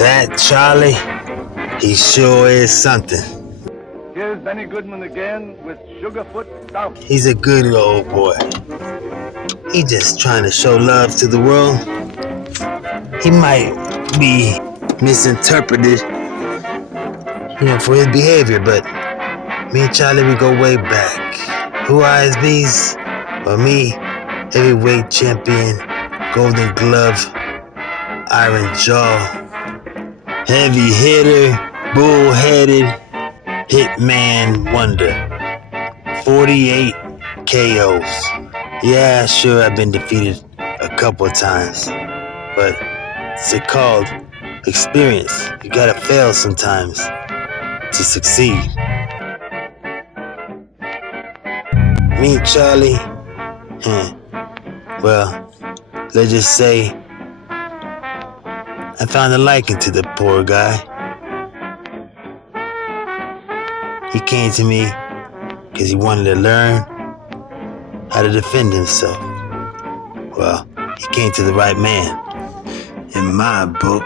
That Charlie, he sure is something. Here's Benny Goodman again with Sugarfoot Stout. He's a good old boy. He just trying to show love to the world. He might be misinterpreted, for his behavior, but me and Charlie, we go way back. Who ISBs? Or me, heavyweight champion, golden glove, iron jaw, heavy hitter, bull-headed, hitman wonder. 48 KOs. Yeah, sure, I've been defeated a couple of times, but it's called experience. You gotta fail sometimes to succeed. Me and Charlie, well, let's just say I found a liking to the poor guy. He came to me because he wanted to learn how to defend himself. Well, he came to the right man, in my book.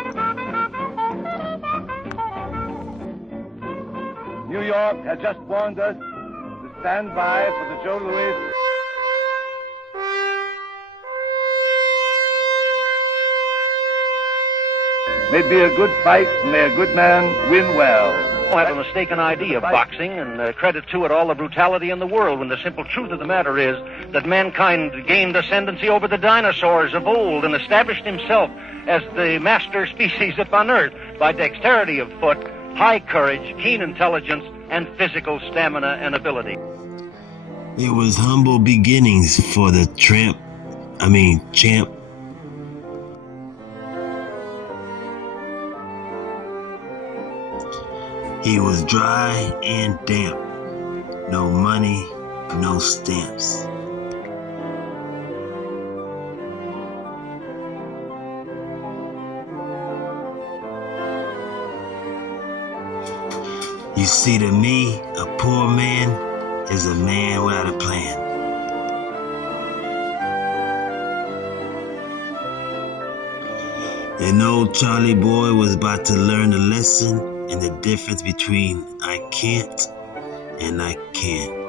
New York has just warned us to stand by for the Joe Louis. May be a good fight, may a good man win well. I have a mistaken idea of boxing and credit to it all the brutality in the world, when the simple truth of the matter is that mankind gained ascendancy over the dinosaurs of old and established himself as the master species upon earth by dexterity of foot, high courage, keen intelligence, and physical stamina and ability. It was humble beginnings for the champ. He was dry and damp. No money, no stamps. You see, to me, a poor man is a man without a plan. An old Charlie boy was about to learn a lesson in the difference between I can't and I can.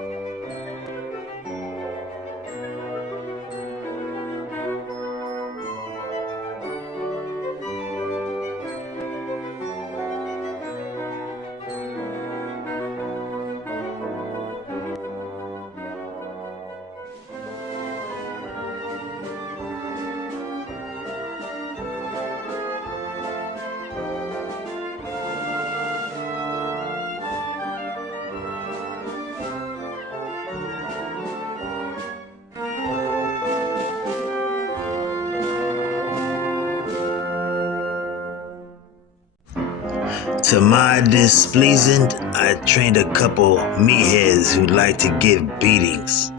To my displeasing, I trained a couple meatheads who like to give beatings.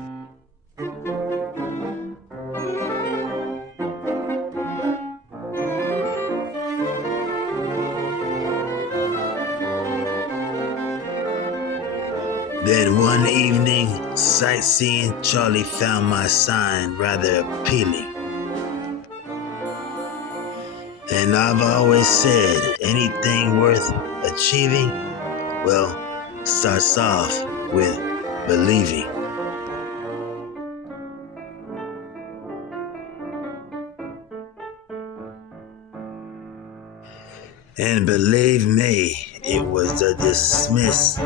Then one evening, sightseeing, Charlie found my sign rather appealing. And I've always said, anything worth achieving, well, starts off with believing. And believe me, it was the dismissed,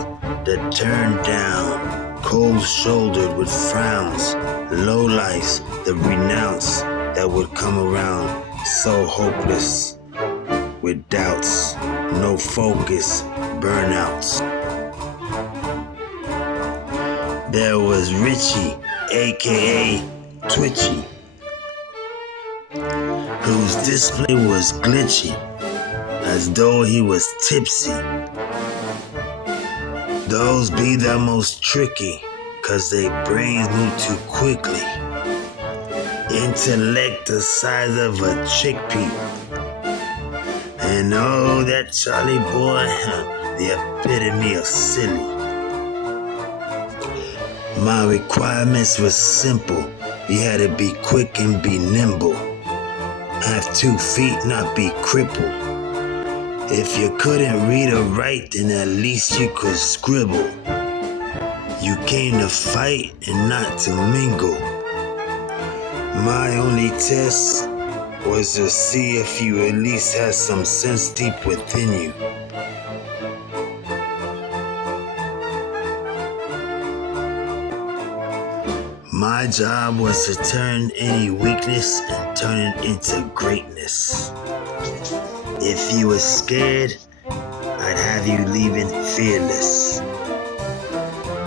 the turned down, cold-shouldered with frowns, lowlifes, the renounced that would come around. So hopeless, with doubts, no focus, burnouts. There was Richie, aka Twitchy, whose display was glitchy, as though he was tipsy. Those be the most tricky, 'cause they brains move too quickly. Intellect the size of a chickpea. And oh, that Charlie boy, the epitome of silly. My requirements were simple. You had to be quick and be nimble. Have 2 feet, not be crippled. If you couldn't read or write, then at least you could scribble. You came to fight and not to mingle. My only test was to see if you at least had some sense deep within you. My job was to turn any weakness and turn it into greatness. If you were scared, I'd have you leaving fearless.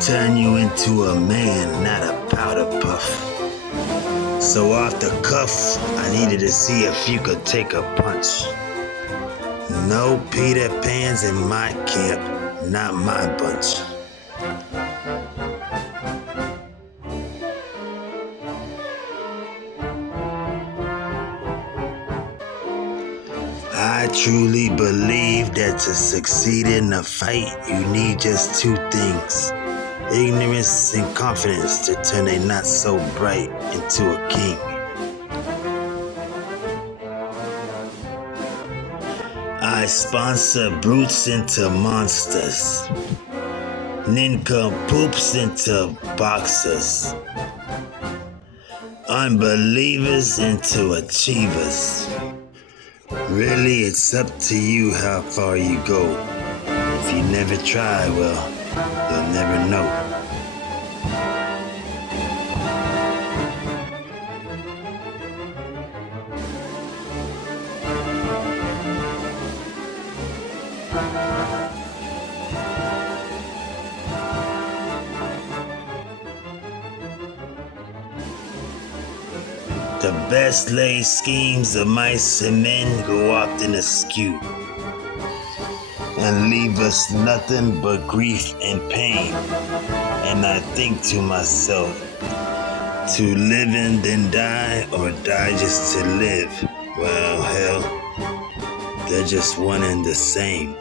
Turn you into a man, not a powder puff. So off the cuff, I needed to see if you could take a punch. No Peter Pans in my camp, not my bunch. I truly believe that to succeed in a fight, you need just two things: ignorance and confidence to turn a not so bright into a king. I sponsor brutes into monsters, nincompoops into boxers, unbelievers into achievers. Really, it's up to you how far you go. If you never try, well, you'll never know. The best laid schemes of mice and men go often askew and leave us nothing but grief and pain. And I think to myself, to live and then die, or die just to live? Well, hell, they're just one and the same.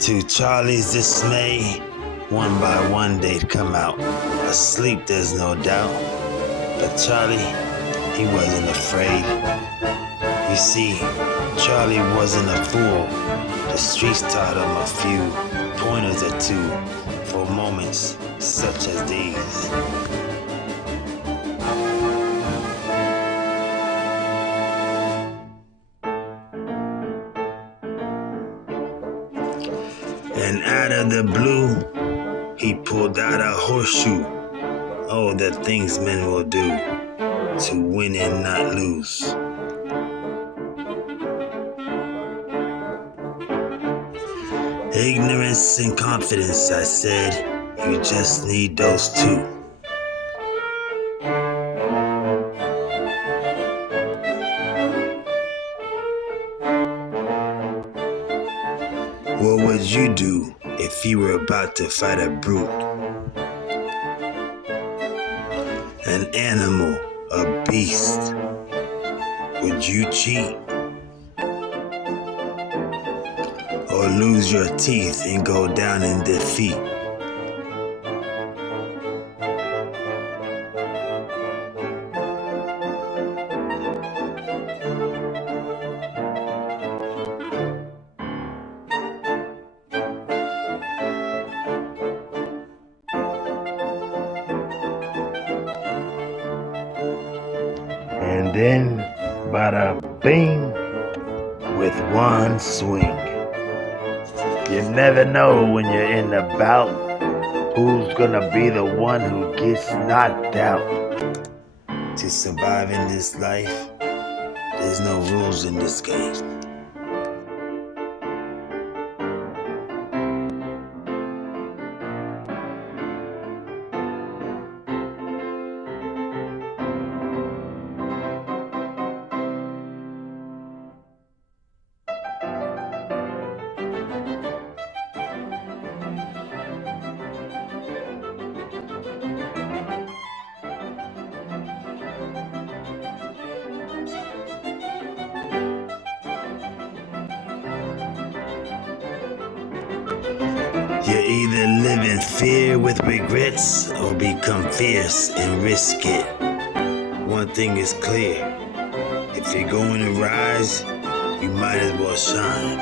To Charlie's dismay, one by one they'd come out. Asleep, there's no doubt. But Charlie, he wasn't afraid. You see, Charlie wasn't a fool. The streets taught him a few pointers or two for moments such as these. And out of the blue, he pulled out a horseshoe. Oh, the things men will do to win and not lose. Ignorance and confidence, I said, you just need those two. What would you do if you were about to fight a brute? An animal, a beast? Would you cheat? Or lose your teeth and go down in defeat? And then, bada bing, with one swing. You never know when you're in the bout who's gonna be the one who gets knocked out. To survive in this life, there's no rules in this game. You either live in fear with regrets or become fierce and risk it. One thing is clear. If you're going to rise, you might as well shine.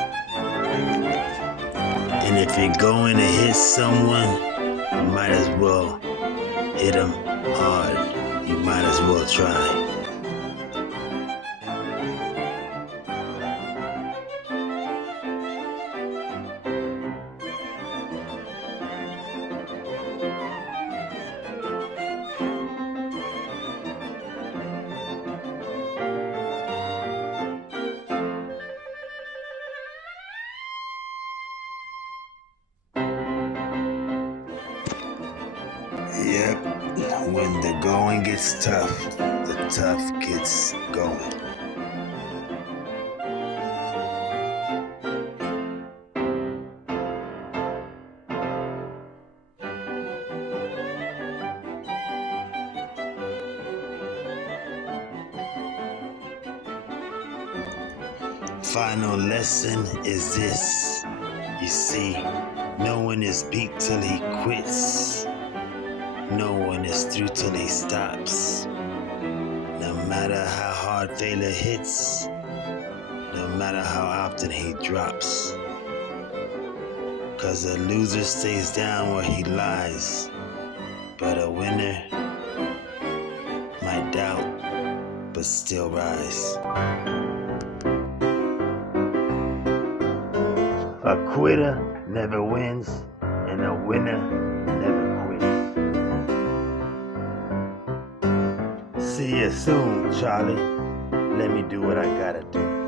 And if you're going to hit someone, you might as well hit them hard. You might as well try. Yep, when the going gets tough, the tough gets going. Final lesson is this. You see, no one is beat till he quits. No one is through till he stops. No matter how hard failure hits, no matter how often he drops. 'Cause a loser stays down where he lies, but a winner might doubt, but still rise. A quitter never wins, and a winner never quits. See you soon, Charlie. Let me do what I gotta do.